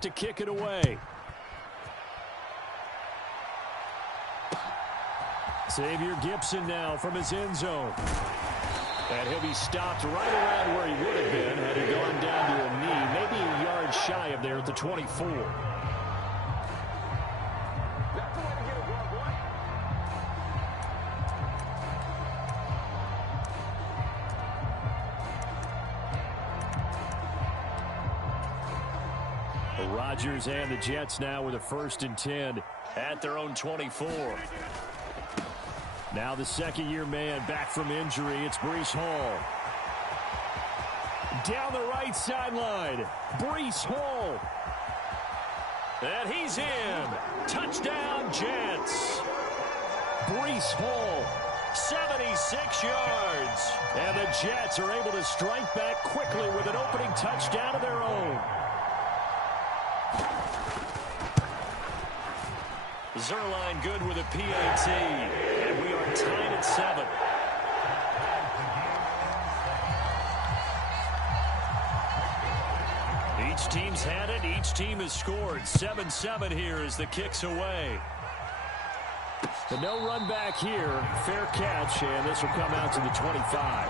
to kick it away. Xavier Gipson now from his end zone. And he'll be stopped right around where he would have been had he gone down to a knee, maybe a yard shy of there at the 24. The Rodgers and the Jets now with a 1st and 10 at their own 24. Now the second-year man back from injury. It's Breece Hall. Down the right sideline. Breece Hall. And he's in. Touchdown, Jets. Breece Hall, 76 yards. And the Jets are able to strike back quickly with an opening touchdown of their own. Zuerlein good with a PAT, and we are tied at 7. Each team's had it. Each team has scored. 7-7 here as the kick's away. The no run back here. Fair catch, and this will come out to the 25.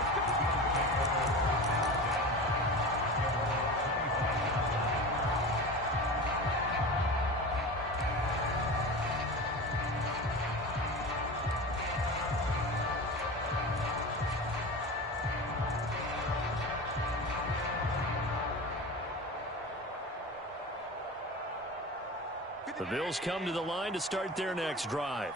The Bills come to the line to start their next drive.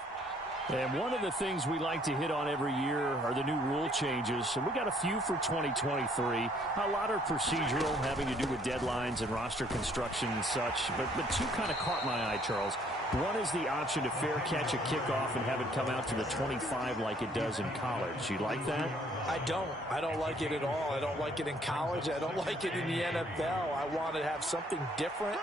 And one of the things we like to hit on every year are the new rule changes. And we got a few for 2023. A lot are procedural, having to do with deadlines and roster construction and such. But two kind of caught my eye, Charles. One is the option to fair catch a kickoff and have it come out to the 25 like it does in college. You like that? I don't. I don't like it at all. I don't like it in college. I don't like it in the NFL. I want to have something different.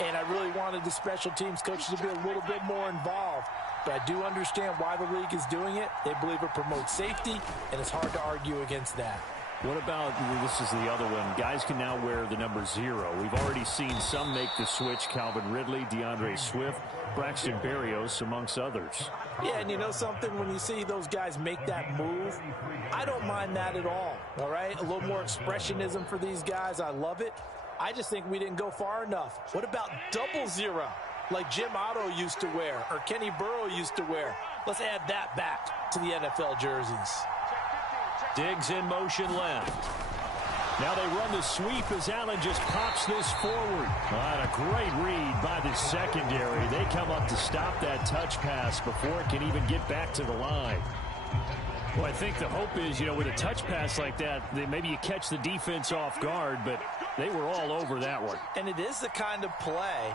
And I really wanted the special teams coaches to be a little bit more involved. But I do understand why the league is doing it. They believe it promotes safety, and it's hard to argue against that. What about, this is the other one, guys can now wear the number 0. We've already seen some make the switch. Calvin Ridley, DeAndre Swift, Braxton Berrios, amongst others. Yeah, and you know something? When you see those guys make that move, I don't mind that at all right? A little more expressionism for these guys. I love it. I just think we didn't go far enough. What about 00, like Jim Otto used to wear or Kenny Burrow used to wear? Let's add that back to the NFL jerseys. Diggs in motion left. Now they run the sweep as Allen just pops this forward. And a great read by the secondary. They come up to stop that touch pass before it can even get back to the line. Well, I think the hope is, with a touch pass like that, maybe you catch the defense off guard, but they were all over that one. And it is the kind of play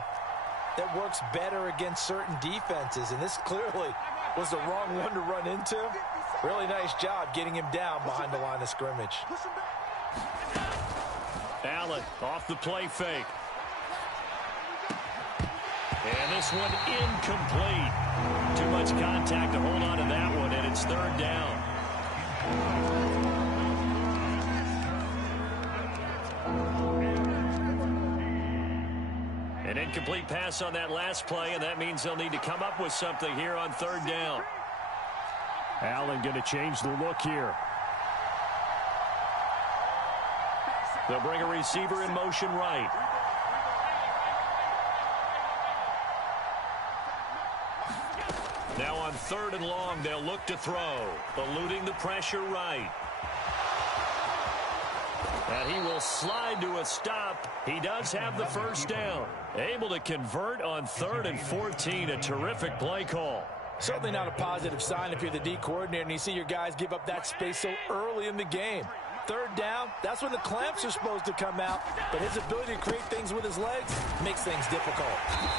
that works better against certain defenses, and this clearly was the wrong one to run into. Really nice job getting him down behind the line of scrimmage. Allen off the play fake. And this one incomplete. Too much contact to hold on to that one, and it's 3rd down. An incomplete pass on that last play, and that means they'll need to come up with something here on 3rd down. Allen going to change the look here. They'll bring a receiver in motion right. Now on 3rd and long, they'll look to throw. Eluding the pressure right. And he will slide to a stop. He does have the 1st down. Able to convert on 3rd and 14. A terrific play call. Certainly not a positive sign if you're the D coordinator and you see your guys give up that space so early in the game. 3rd down, that's when the clamps are supposed to come out, but his ability to create things with his legs makes things difficult.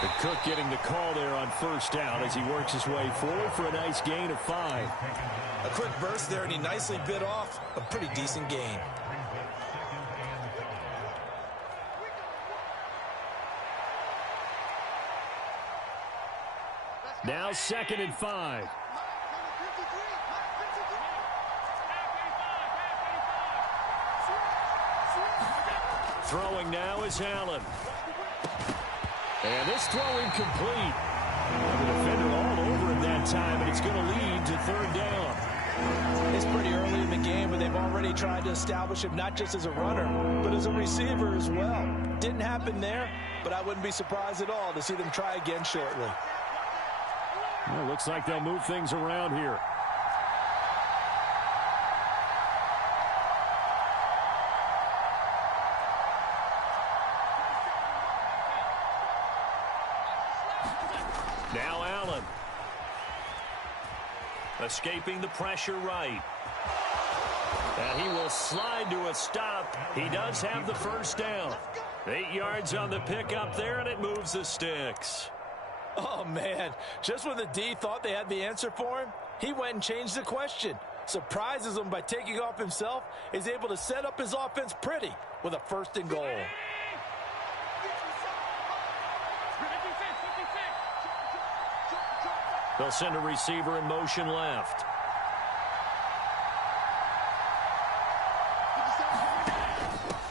The Cook getting the call there on 1st down as he works his way forward for a nice gain of 5. A quick burst there, and he nicely bit off a pretty decent gain. Now 2nd and 5. Throwing now is Allen. And this throw incomplete. The defender all over him that time, and it's going to lead to third down. It's pretty early in the game, but they've already tried to establish him not just as a runner, but as a receiver as well. Didn't happen there, but I wouldn't be surprised at all to see them try again shortly. Well, looks like they'll move things around here. Now Allen. Escaping the pressure right. And he will slide to a stop. He does have the first down. 8 yards on the pickup there, and it moves the sticks. Oh, man. Just when the D thought they had the answer for him, he went and changed the question. Surprises him by taking off himself. Is able to set up his offense pretty with a 1st and goal. They'll send a receiver in motion left.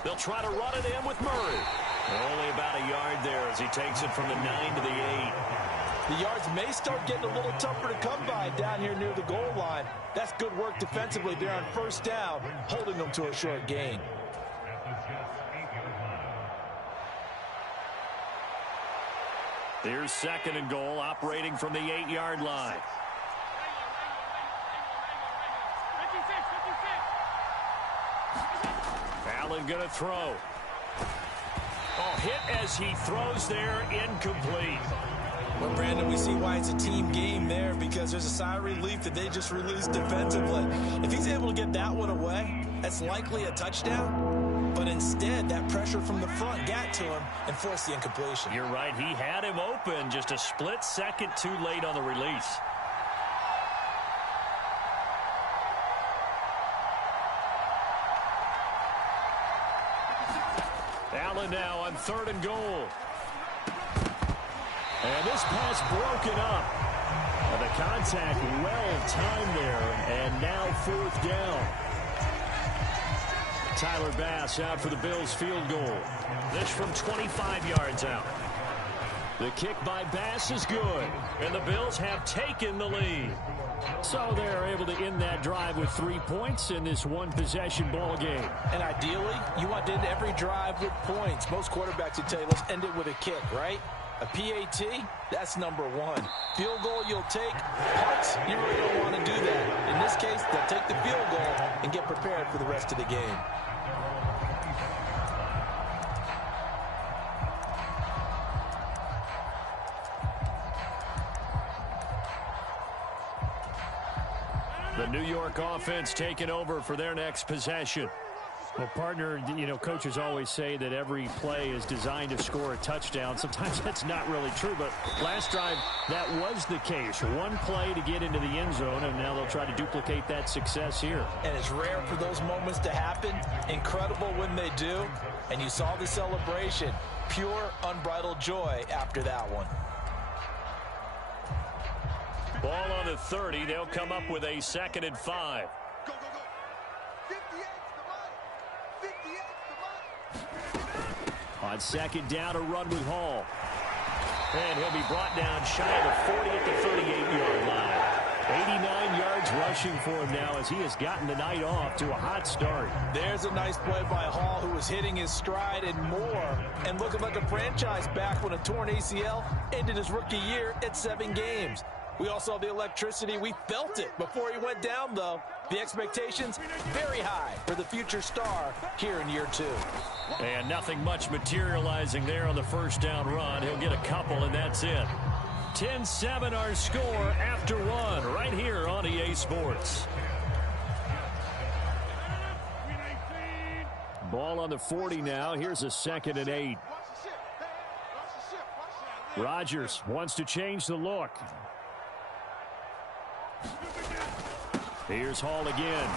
They'll try to run it in with Murray. Only about a yard there as he takes it from the 9 to the 8. The yards may start getting a little tougher to come by down here near the goal line. That's good work defensively there on 1st down, holding them to a short gain. Here's 2nd and goal, operating from the 8-yard line. Allen going to throw. Oh, hit as he throws there, incomplete. Well, Brandon, we see why it's a team game there, because there's a sigh of relief that they just released defensively. If he's able to get that one away, that's likely a touchdown. But instead, that pressure from the front got to him and forced the incompletion. You're right. He had him open, just a split second too late on the release. Allen now on 3rd and goal. And this pass broken up. The contact well timed there, and now 4th down. Tyler Bass out for the Bills field goal. This from 25 yards out. The kick by Bass is good, and the Bills have taken the lead. So they're able to end that drive with 3 points in this one-possession ball game. And ideally, you want to end every drive with points. Most quarterbacks would tell you, let's end it with a kick, right? A PAT, that's number 1. Field goal you'll take. Punts, you really don't want to do that. In this case, they'll take the field goal and get prepared for the rest of the game. The New York offense taking over for their next possession. Well, partner, you know, coaches always say that every play is designed to score a touchdown. Sometimes that's not really true, but last drive, that was the case. One play to get into the end zone, and now they'll try to duplicate that success here. And it's rare for those moments to happen. Incredible when they do. And you saw the celebration. Pure, unbridled joy after that one. Ball on the 30. They'll come up with a 2nd and 5. On 2nd down, a run with Hall. And he'll be brought down shy of the 40 at the 38-yard line. 89 yards rushing for him now as he has gotten the night off to a hot start. There's a nice play by Hall, who was hitting his stride and more, and looking like a franchise back when a torn ACL ended his rookie year at 7 games. We all saw the electricity. We felt it before he went down, though. The expectations very high for the future star here in year 2. And nothing much materializing there on the 1st down run. He'll get a couple, and that's it. 10-7 our score after 1 right here on EA Sports. Ball on the 40 now. Here's a 2nd and 8. Rodgers wants to change the look. Here's Hall again.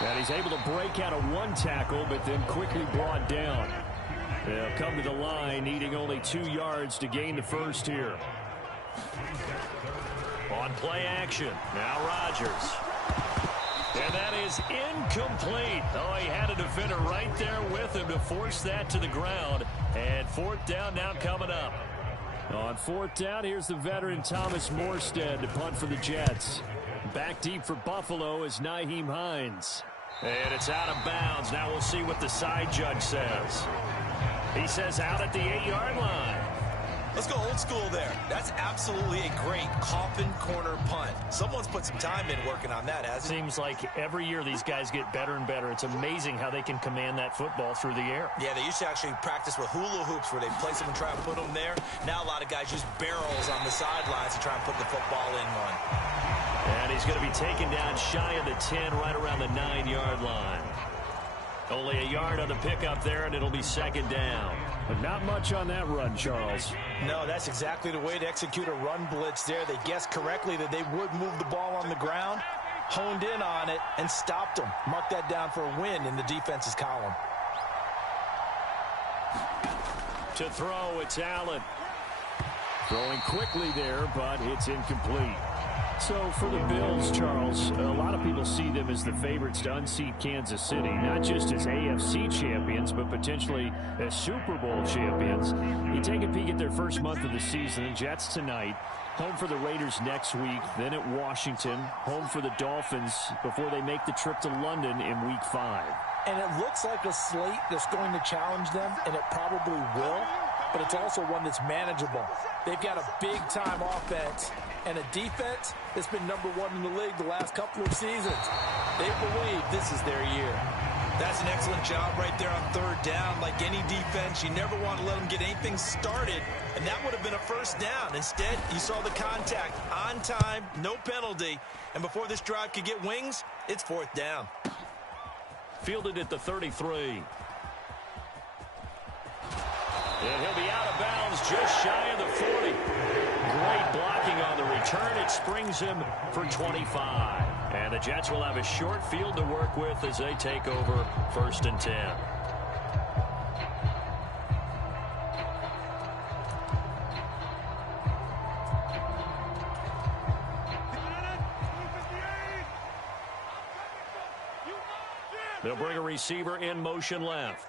And he's able to break out of 1 tackle, but then quickly brought down. They'll come to the line, needing only 2 yards to gain the first here. On play action, now Rodgers. And that is incomplete. Oh, he had a defender right there with him to force that to the ground. And fourth down now coming up. On fourth down, here's the veteran Thomas Morstead to punt for the Jets. Back deep for Buffalo is Nyheim Hines. And it's out of bounds. Now we'll see what the side judge says. He says out at the 8-yard line. Let's go old school there. That's absolutely a great coffin corner punt. Someone's put some time in working on that, hasn't it? Seems like every year these guys get better and better. It's amazing how they can command that football through the air. Yeah, they used to actually practice with hula hoops where they place them and try and put them there. Now a lot of guys use barrels on the sidelines to try and put the football in one. And he's going to be taken down shy of the 10, right around the 9-yard line. Only a yard on the pickup there, and it'll be second down. But not much on that run, Charles. No, that's exactly the way to execute a run blitz there. They guessed correctly that they would move the ball on the ground, honed in on it, and stopped them. Mark that down for a win in the defense's column. To throw, it's Allen. Throwing quickly there, but it's incomplete. So for the Bills, Charles, a lot of people see them as the favorites to unseat Kansas City, not just as AFC champions, but potentially as Super Bowl champions. You take a peek at their first month of the season. Jets tonight, home for the Raiders next week, then at Washington, home for the Dolphins before they make the trip to London in Week 5. And it looks like a slate that's going to challenge them, and it probably will, but it's also one that's manageable. They've got a big-time offense and a defense that's been #1 in the league the last couple of seasons. They believe this is their year. That's an excellent job right there on third down. Like any defense, you never want to let them get anything started, and that would have been a first down. Instead, you saw the contact on time, no penalty, and before this drive could get wings, it's fourth down. Fielded at the 33. And he'll be out of bounds just shy of the 40. Great blocking on the return. It springs him for 25. And the Jets will have a short field to work with as they take over 1st and 10. They'll bring a receiver in motion left.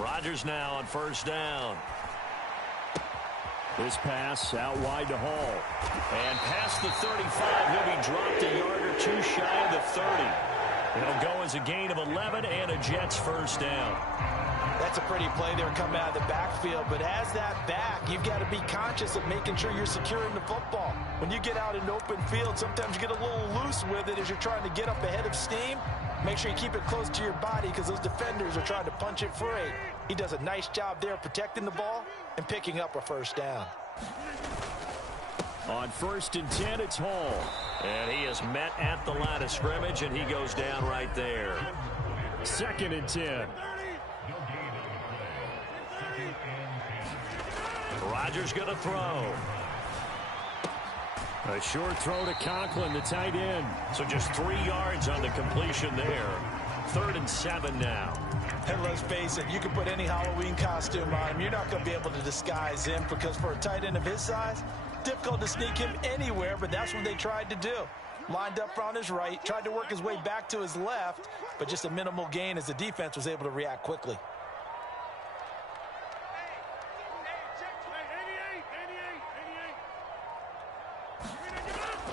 Rodgers now on first down. This pass out wide to Hall. And past the 35, he'll be dropped a yard or two shy of the 30. It'll go as a gain of 11 and a Jets first down. That's a pretty play there coming out of the backfield, but as that back, you've got to be conscious of making sure you're securing the football. When you get out in open field, sometimes you get a little loose with it as you're trying to get up ahead of steam. Make sure you keep it close to your body because those defenders are trying to punch it free. He does a nice job there protecting the ball and picking up a first down. On 1st and 10, it's Hall. And he is met at the line of scrimmage, and he goes down right there. 2nd and 10. Rodgers going to throw. A short throw to Conklin, the tight end. So just 3 yards on the completion there. 3rd and 7 now. And let's face it, you can put any Halloween costume on him. You're not going to be able to disguise him because for a tight end of his size, difficult to sneak him anywhere, but that's what they tried to do. Lined up on his right, tried to work his way back to his left, but just a minimal gain as the defense was able to react quickly.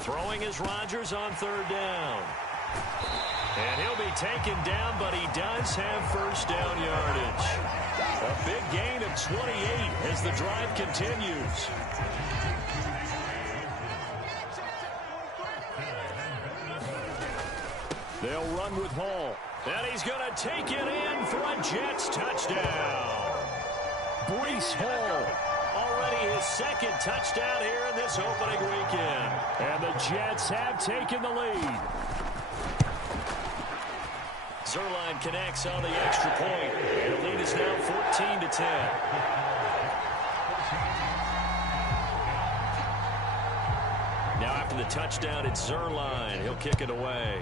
Throwing is Rodgers on 3rd down. And he'll be taken down, but he does have first down yardage. A big gain of 28 as the drive continues. They'll run with Hall. And he's going to take it in for a Jets touchdown. Breece Hall. Already his 2nd touchdown here in this opening weekend. And the Jets have taken the lead. Zuerlein connects on the extra point. And the lead is now 14-10. Now after the touchdown, it's Zuerlein. He'll kick it away.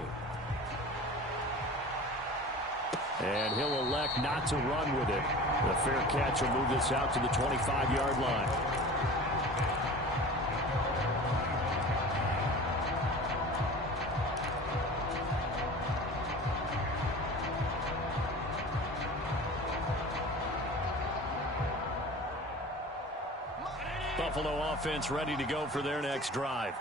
And he'll elect not to run with it. The fair catch will move this out to the 25-yard line. Buffalo offense ready to go for their next drive.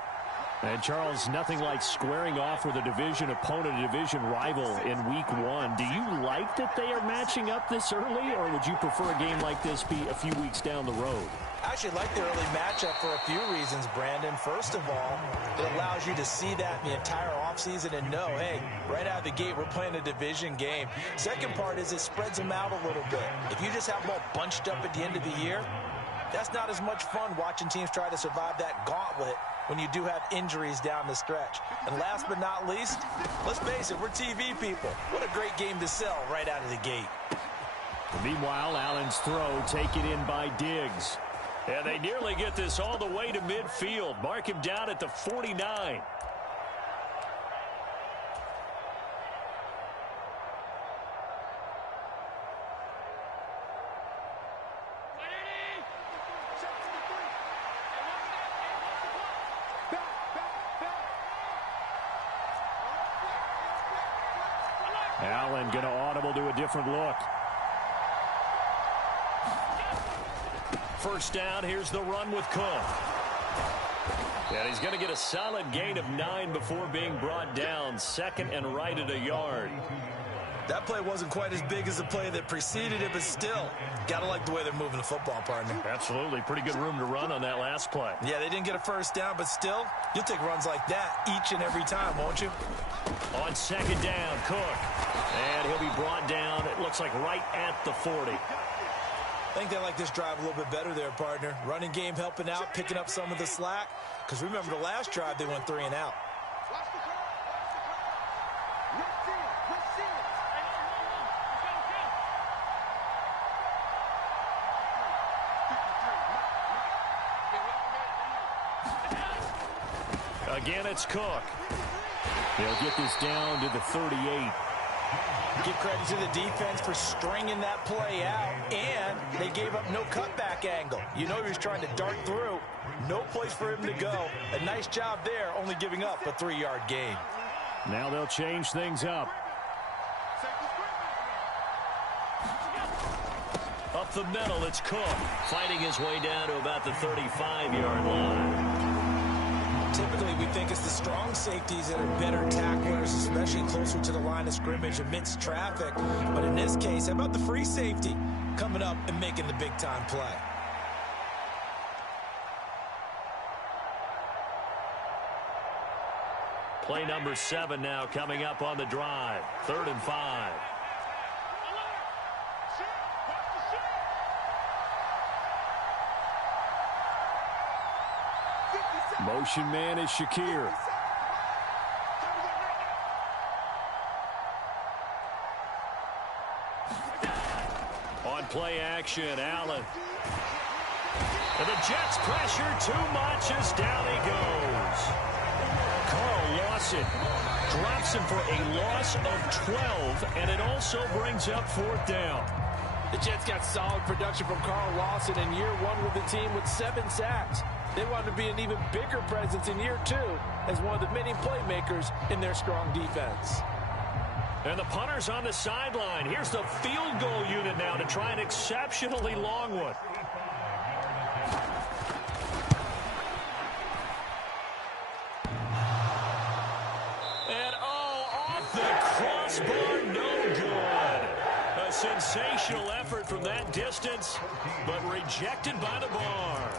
And, Charles, nothing like squaring off with a division opponent, a division rival in week one. Do you like that they are matching up this early, or would you prefer a game like this be a few weeks down the road? I actually like the early matchup for a few reasons, Brandon. First of all, it allows you to see that the entire offseason and know, hey, right out of the gate, we're playing a division game. Second part is it spreads them out a little bit. If you just have them all bunched up at the end of the year, that's not as much fun watching teams try to survive that gauntlet when you do have injuries down the stretch. And last but not least, let's face it, we're TV people. What a great game to sell right out of the gate. Meanwhile, Allen's throw taken in by Diggs. And they nearly get this all the way to midfield. Mark him down at the 49. Allen going to audible to a different look. First down, here's the run with Cook. And he's going to get a solid gain of 9 before being brought down. Second and right at a yard. That play wasn't quite as big as the play that preceded it, but still, got to like the way they're moving the football, partner. Absolutely. Pretty good room to run on that last play. Yeah, they didn't get a first down, but still, you'll take runs like that each and every time, won't you? On second down, Cook. And he'll be brought down, it looks like right at the 40. I think they like this drive a little bit better there, partner. Running game helping out, picking up some of the slack. Because remember the last drive, they went 3 and out. Again, it's Cook. They'll get this down to the 38. Give credit to the defense for stringing that play out, and they gave up no cutback angle. You know he was trying to dart through. No place for him to go. A nice job there, only giving up a 3-yard gain. Now they'll change things up. Up the middle, it's Cook. Fighting his way down to about the 35-yard line. Typically, we think it's the strong safeties that are better tacklers, especially closer to the line of scrimmage amidst traffic. But in this case, how about the free safety coming up and making the big-time play? Play number 7 now coming up on the drive. 3rd and 5. Motion man is Shakir. On play action, Allen. And the Jets pressure too much as down he goes. Carl Lawson drops him for a loss of 12, and it also brings up 4th down. The Jets got solid production from Carl Lawson in year 1 with the team with 7 sacks. They want to be an even bigger presence in year 2 as one of the many playmakers in their strong defense. And the punter's on the sideline. Here's the field goal unit now to try an exceptionally long one. And off the crossbar, no good. A sensational effort from that distance, but rejected by the bar.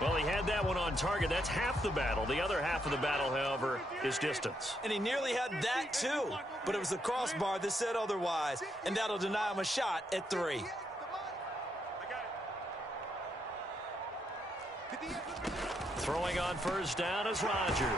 Well, he had that one on target. That's half the battle. The other half of the battle, however, is distance. And he nearly had that, too. But it was the crossbar that said otherwise. And that'll deny him a shot at 3. Throwing on first down is Rodgers.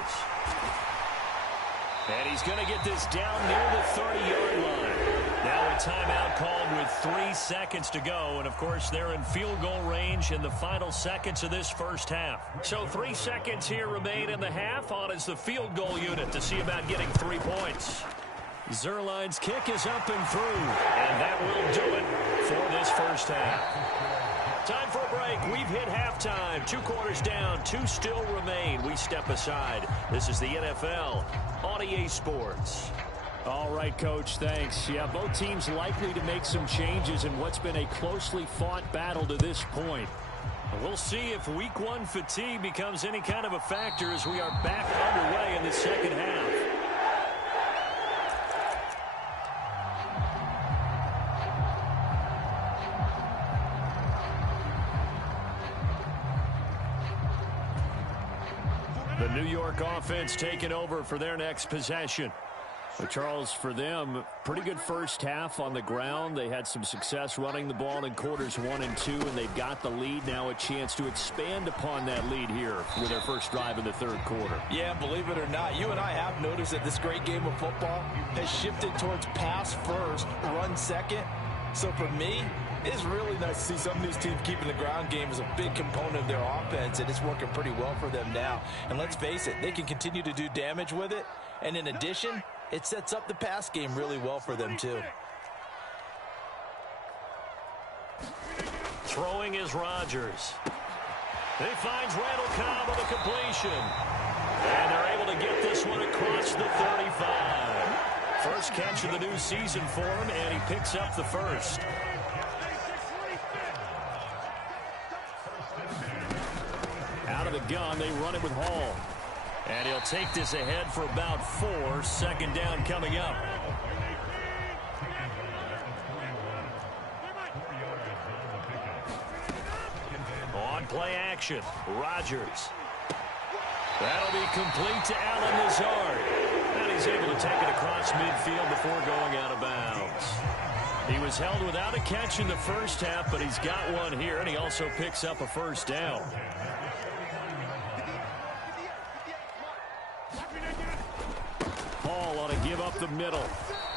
And he's going to get this down near the 30-yard line. Now a timeout called with 3 seconds to go. And, of course, they're in field goal range in the final seconds of this first half. So 3 seconds here remain in the half. On is the field goal unit to see about getting 3 points. Zuerlein's kick is up and through, and that will do it for this first half. Time for a break. We've hit halftime. 2 quarters down, 2 still remain. We step aside. This is the NFL on EA Sports. All right, Coach, thanks. Yeah, both teams likely to make some changes in what's been a closely fought battle to this point. We'll see if Week 1 fatigue becomes any kind of a factor as we are back underway in the second half. The New York offense taking over for their next possession. Charles, for them, pretty good first half on the ground. They had some success running the ball in quarters 1 and 2, and they've got the lead. Now a chance to expand upon that lead here with their first drive in the third quarter. Yeah, believe it or not, you and I have noticed that this great game of football has shifted towards pass first, run second. So for me, it's really nice to see some of these teams keeping the ground game as a big component of their offense, and it's working pretty well for them now. And let's face it, they can continue to do damage with it. And in addition, it sets up the pass game really well for them, too. Throwing is Rodgers. He finds Randall Cobb with a completion. And they're able to get this one across the 35. First catch of the new season for him, and he picks up the first. Out of the gun, they run it with Hall. And he'll take this ahead for about 4. Second down coming up. On play action, Rodgers. That'll be complete to Allen Lazard. And he's able to take it across midfield before going out of bounds. He was held without a catch in the first half, but he's got one here, and he also picks up a first down. Hall ought to give up the middle.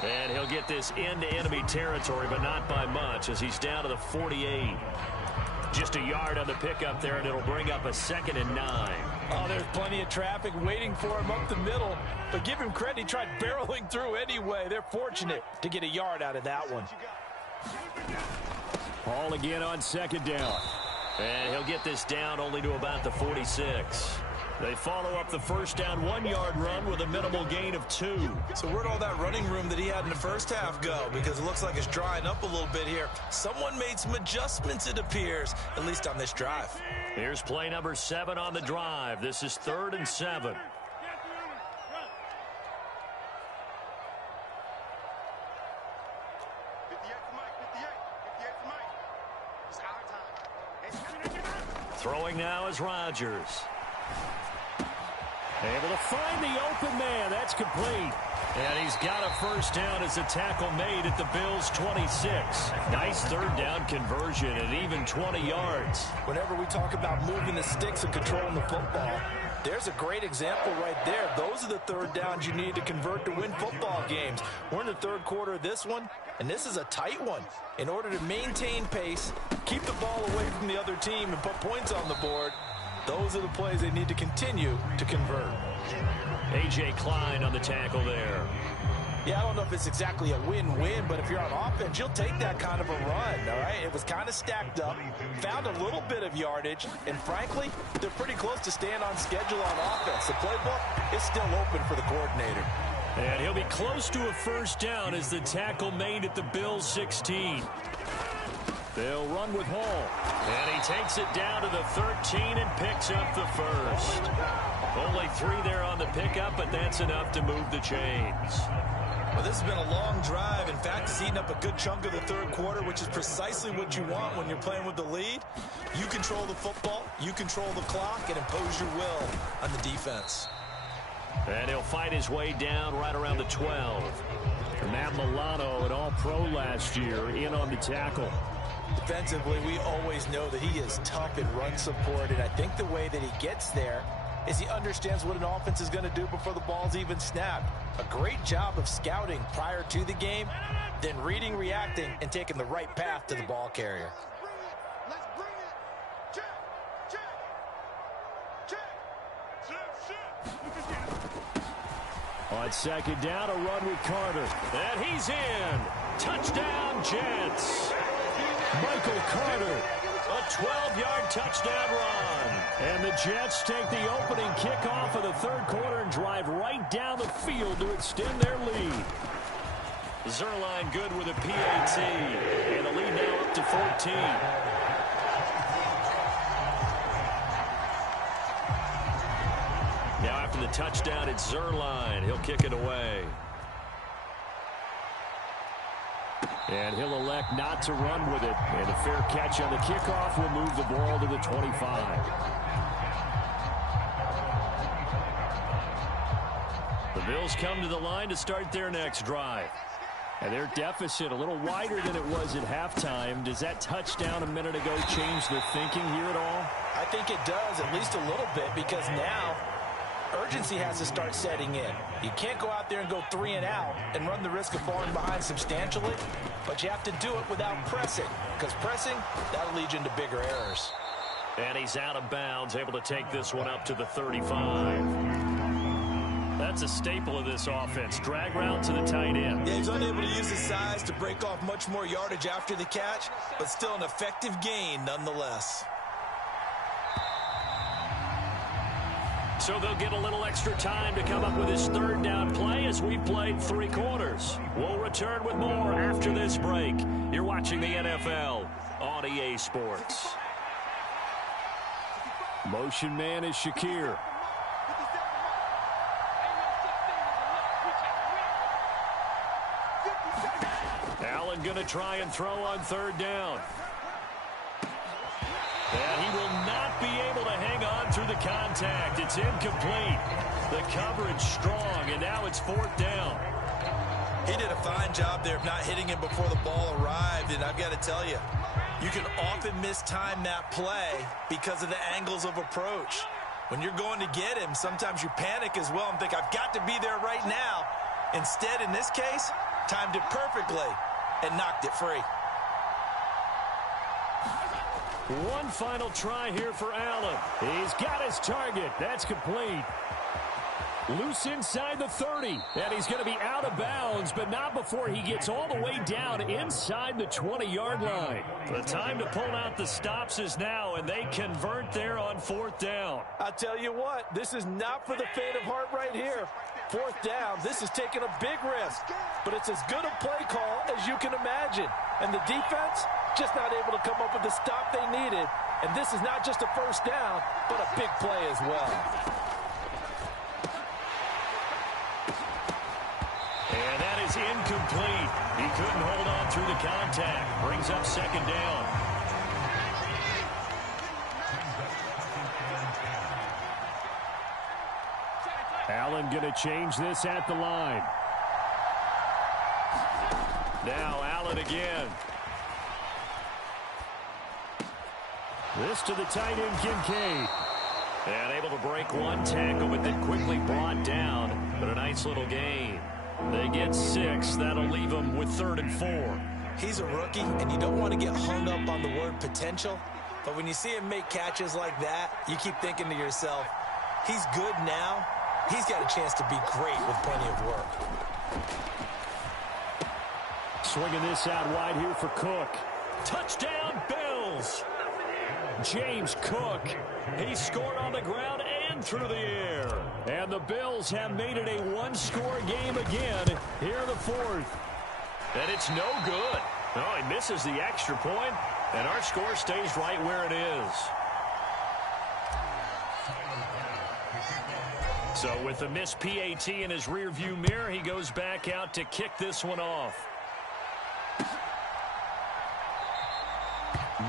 And he'll get this into enemy territory, but not by much as he's down to the 48. Just a yard on the pickup there, and it'll bring up a 2nd and 9. Oh, there's plenty of traffic waiting for him up the middle. But give him credit, he tried barreling through anyway. They're fortunate to get a yard out of that one. Hall again on 2nd down. And he'll get this down only to about the 46. They follow up the first down 1-yard run with a minimal gain of 2. So where'd all that running room that he had in the first half go? Because it looks like it's drying up a little bit here. Someone made some adjustments, it appears, at least on this drive. Here's play number 7 on the drive. This is 3rd and 7. Throwing now is Rodgers. Able to find the open man. That's complete. And he's got a first down as a tackle made at the Bills' 26. Nice 3rd down conversion and even 20 yards. Whenever we talk about moving the sticks and controlling the football, there's a great example right there. Those are the 3rd downs you need to convert to win football games. We're in the 3rd quarter of this one, and this is a tight one. In order to maintain pace, keep the ball away from the other team, and put points on the board, those are the plays they need to continue to convert. A.J. Klein on the tackle there. Yeah, I don't know if it's exactly a win-win, but if you're on offense, you'll take that kind of a run, all right? It was kind of stacked up, found a little bit of yardage, and frankly, they're pretty close to staying on schedule on offense. The playbook is still open for the coordinator. And he'll be close to a first down as the tackle made at the Bills' 16. They'll run with Hall. And he takes it down to the 13 and picks up the first. Only 3 there on the pickup, but that's enough to move the chains. Well, this has been a long drive. In fact, it's eaten up a good chunk of the 3rd quarter, which is precisely what you want when you're playing with the lead. You control the football, you control the clock, and impose your will on the defense. And he'll fight his way down right around the 12. Matt Milano, an All-Pro last year, in on the tackle. Defensively, we always know that he is tough in run support, and I think the way that he gets there is he understands what an offense is going to do before the ball's even snapped. A great job of scouting prior to the game, then reading, reacting, and taking the right path to the ball carrier. On second down, a run with Carter. And he's in. Touchdown, Jets. Michael Carter, a 12-yard touchdown run. And the Jets take the opening kickoff of the third quarter and drive right down the field to extend their lead. Zuerlein good with a PAT. And the lead now up to 14. Now after the touchdown, it's Zuerlein. He'll kick it away. And he'll elect not to run with it. And a fair catch on the kickoff will move the ball to the 25. The Bills come to the line to start their next drive. And their deficit a little wider than it was at halftime. Does that touchdown a minute ago change the thinking here at all? I think it does, at least a little bit, because now urgency has to start setting in. You can't go out there and go 3 and out and run the risk of falling behind substantially, but you have to do it without pressing, because pressing, that'll lead you into bigger errors. And he's out of bounds, able to take this one up to the 35. That's a staple of this offense. Drag route to the tight end. Yeah, he's unable to use his size to break off much more yardage after the catch, but still an effective gain nonetheless. So they'll get a little extra time to come up with his third down play as we've played 3 quarters. We'll return with more after this break. You're watching the NFL on EA Sports. Motion man is Shakir. Allen going to try and throw on third down. And he will not be able to hang on through the contact. It's incomplete. The coverage strong, and now it's 4th down. He did a fine job there of not hitting him before the ball arrived, and I've got to tell you, you can often mistime that play because of the angles of approach. When you're going to get him, sometimes you panic as well and think, I've got to be there right now. Instead, in this case, timed it perfectly and knocked it free. One final try here for Allen. He's got his target. That's complete. Loose inside the 30. And he's going to be out of bounds, but not before he gets all the way down inside the 20-yard line. The time to pull out the stops is now, and they convert there on 4th down. I'll tell you what, this is not for the faint of heart right here. 4th down, this is taking a big risk, but it's as good a play call as you can imagine. And the defense, just not able to come up with the stop they needed. And this is not just a first down, but a big play as well. And that is incomplete. He couldn't hold on through the contact. Brings up 2nd down. Allen going to change this at the line. Now Allen again. This to the tight end, Kincaid. And able to break one tackle, but then quickly brought down. But a nice little gain. They get 6. That'll leave them with 3rd and 4. He's a rookie, and you don't want to get hung up on the word potential. But when you see him make catches like that, you keep thinking to yourself, he's good now. He's got a chance to be great with plenty of work. Swinging this out wide here for Cook. Touchdown, Bills! James Cook. He scored on the ground and through the air. And the Bills have made it a one-score game again here in the 4th. And it's no good. Oh, he misses the extra point, and our score stays right where it is. So with the missed PAT in his rearview mirror, he goes back out to kick this one off.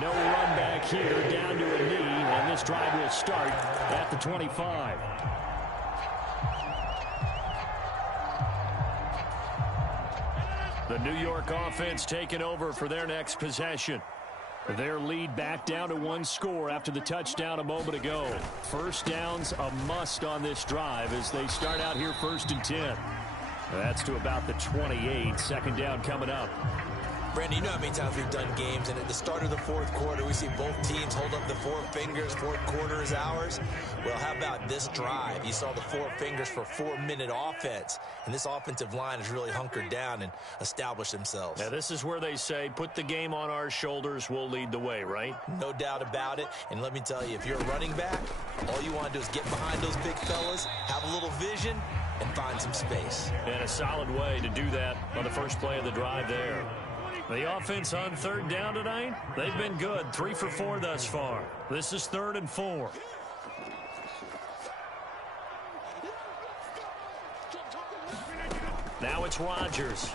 No run back here, down to a knee, and this drive will start at the 25. The New York offense taking over for their next possession. Their lead back down to 1 score after the touchdown a moment ago. First down's a must on this drive as they start out here 1st and 10. That's to about the 28. 2nd down coming up. Brandon, you know how many times we've done games, and at the start of the fourth quarter, we see both teams hold up the four fingers, fourth quarter is ours. Well, how about this drive? You saw the four fingers for 4-minute offense, and this offensive line has really hunkered down and established themselves. Now, this is where they say, put the game on our shoulders, we'll lead the way, right? No doubt about it, and let me tell you, if you're a running back, all you want to do is get behind those big fellas, have a little vision, and find some space. And a solid way to do that on the first play of the drive there. The offense on third down tonight, they've been good. 3 for 4 thus far. This is 3rd and 4. Now it's Rodgers.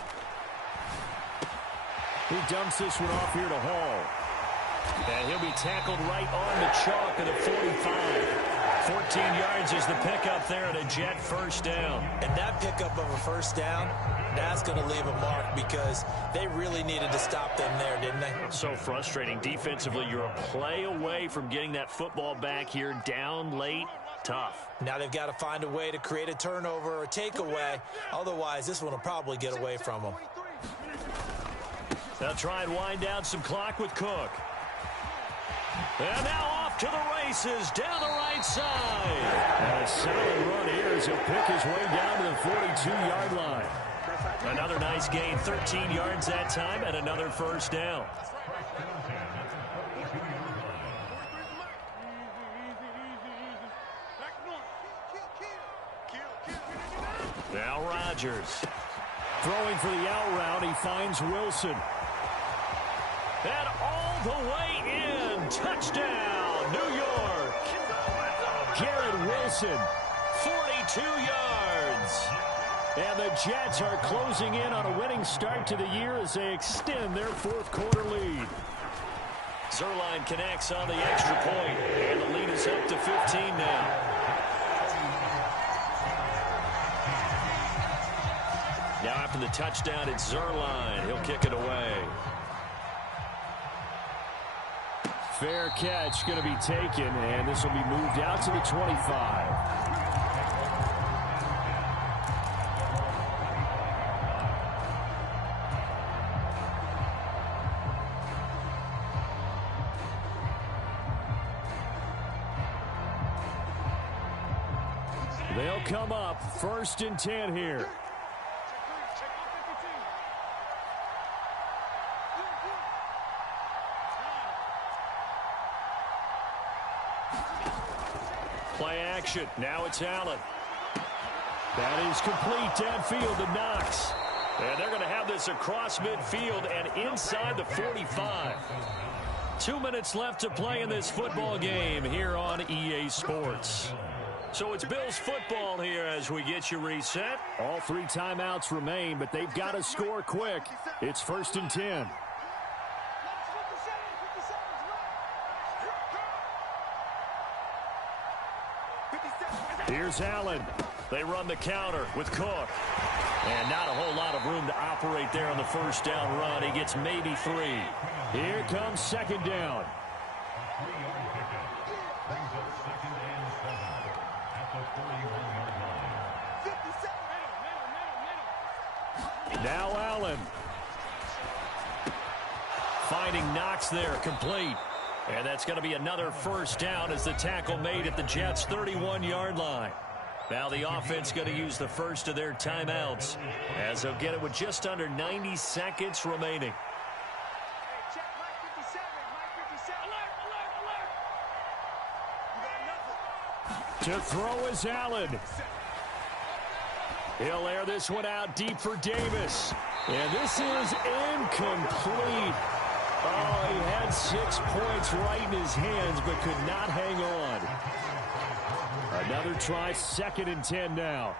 He dumps this one off here to Hall. And he'll be tackled right on the chalk of the 45. 14 yards is the pickup there at a Jet first down. And that pickup of a first down, that's going to leave a mark because they really needed to stop them there, didn't they? So frustrating. Defensively, you're a play away from getting that football back here down late. Tough. Now they've got to find a way to create a turnover or a takeaway. Otherwise, this one will probably get away from them. They'll try and wind down some clock with Cook. And now off to the races down the right side. And a solid run here as he'll pick his way down to the 42-yard line. Another nice gain, 13 yards that time, and another first down. Now Rodgers. Throwing for the out route, he finds Wilson. And all the way in. Touchdown, New York. Garrett Wilson, 42 yards. And the Jets are closing in on a winning start to the year as they extend their fourth quarter lead. Zuerlein connects on the extra point, and the lead is up to 15 now. Now after the touchdown, it's Zuerlein. He'll kick it away. Fair catch going to be taken, and this will be moved out to the 25. They'll come up 1st and 10 here. Play action. Now it's Allen. That is complete downfield to Knox. And they're going to have this across midfield and inside the 45. 2 minutes left to play in this football game here on EA Sports. So it's Bills football here as we get you reset. All 3 timeouts remain, but they've got to score quick. It's 1st and 10. Here's Allen. They run the counter with Cook. And not a whole lot of room to operate there on the first down run. He gets maybe 3. Here comes 2nd down. Now Allen. Finding Knox there, complete. And that's going to be another first down as the tackle made at the Jets' 31-yard line. Now the offense going to use the first of their timeouts as they'll get it with just under 90 seconds remaining. To throw is Allen. He'll air this one out deep for Davis. And this is incomplete. Oh, he had 6 points right in his hands, but could not hang on. Another try, 2nd and 10 now.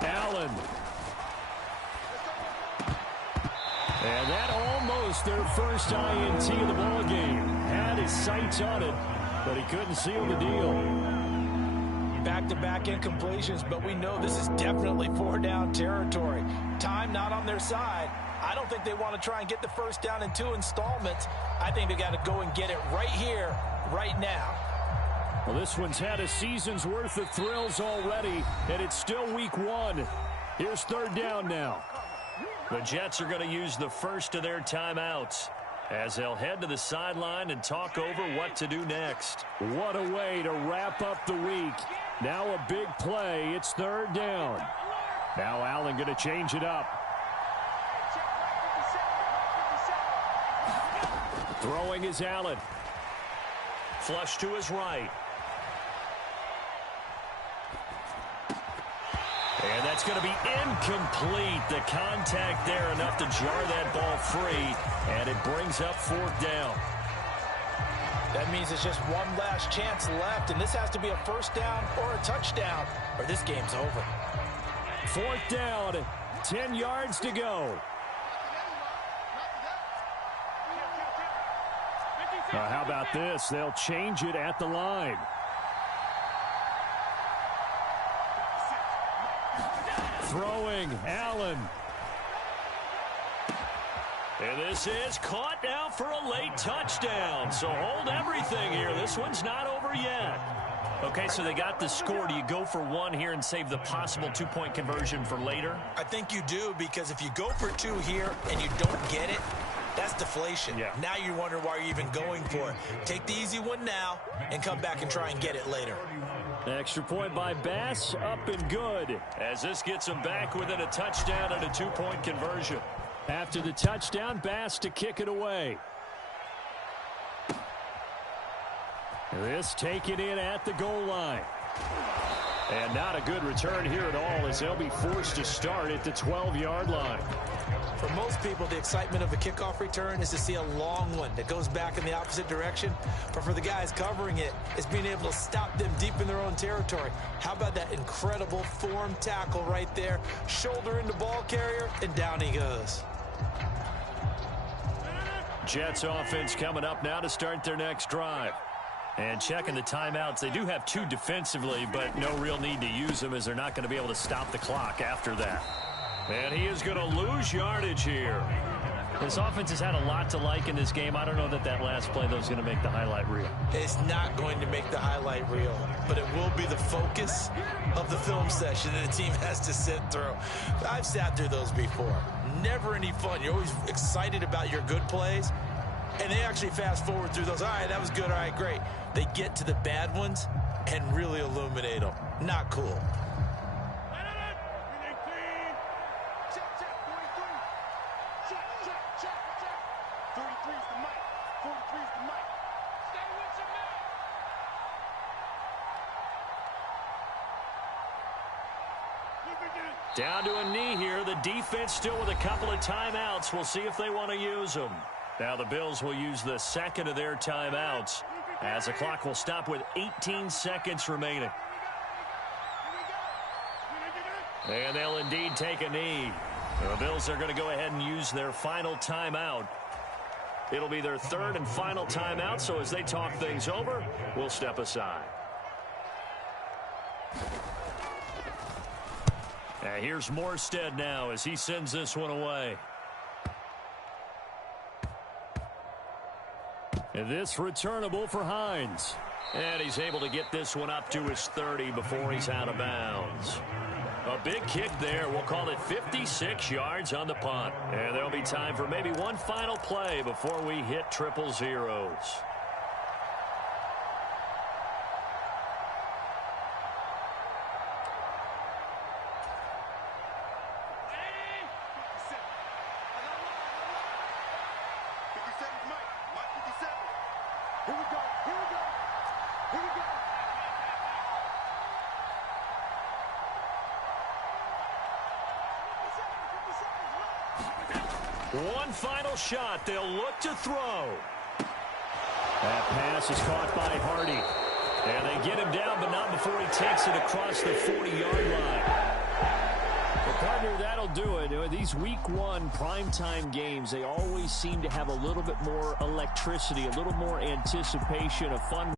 Allen. And that almost their first INT of the ball game. Had his sights on it, but he couldn't seal the deal. Back-to-back incompletions, but we know this is definitely 4-down territory. Time not on their side. I don't think they want to try and get the first down in 2 installments. I think they got to go and get it right here, right now. Well, this one's had a season's worth of thrills already, and it's still week 1. Here's 3rd down now. The Jets are going to use the first of their timeouts as they'll head to the sideline and talk over what to do next. What a way to wrap up the week. Now a big play. It's 3rd down. Now Allen going to change it up. Throwing is Allen. Flush to his right. And that's going to be incomplete. The contact there enough to jar that ball free. And it brings up 4th down. That means it's just one last chance left. And this has to be a first down or a touchdown, or this game's over. 4th down. 10 yards to go. How about this? They'll change it at the line. Throwing, Allen. And this is caught now for a late touchdown. So hold everything here. This one's not over yet. Okay, so they got the score. Do you go for 1 here and save the possible 2-point conversion for later? I think you do, because if you go for 2 here and you don't get it, that's deflation. Yeah. Now you wonder why you're even going for it. Take the easy one now and come back and try and get it later. Extra point by Bass, up and good. As this gets him back within a touchdown and a 2-point conversion. After the touchdown, Bass to kick it away. This taken in at the goal line. And not a good return here at all, as they'll be forced to start at the 12-yard line. For most people, the excitement of a kickoff return is to see a long one that goes back in the opposite direction. But for the guys covering it, it's being able to stop them deep in their own territory. How about that incredible form tackle right there? Shoulder into ball carrier, and down he goes. Jets offense coming up now to start their next drive. And checking the timeouts. They do have 2 defensively, but no real need to use them, as they're not going to be able to stop the clock after that. And he is going to lose yardage here. This offense has had a lot to like in this game. I don't know that last play, though, is going to make the highlight reel. It's not going to make the highlight reel, but it will be the focus of the film session that the team has to sit through. I've sat through those before. Never any fun. You're always excited about your good plays, and they actually fast forward through those. All right, that was good. All right, great. They get to the bad ones and really illuminate them. Not cool. Down to a knee here. The defense still with a couple of timeouts. We'll see if they want to use them. Now the Bills will use the second of their timeouts, as the clock will stop with 18 seconds remaining. And they'll indeed take a knee. The Bills are going to go ahead and use their final timeout. It'll be their 3rd and final timeout, so as they talk things over, we'll step aside. And here's Morstead now as he sends this one away. And this returnable for Hines. And he's able to get this one up to his 30 before he's out of bounds. A big kick there. We'll call it 56 yards on the punt. And there'll be time for maybe one final play before we hit triple zeros. One final shot. They'll look to throw. That pass is caught by Hardy. And they get him down, but not before he takes it across the 40-yard line. Well, partner, that'll do it. These Week 1 primetime games, they always seem to have a little bit more electricity, a little more anticipation, a fun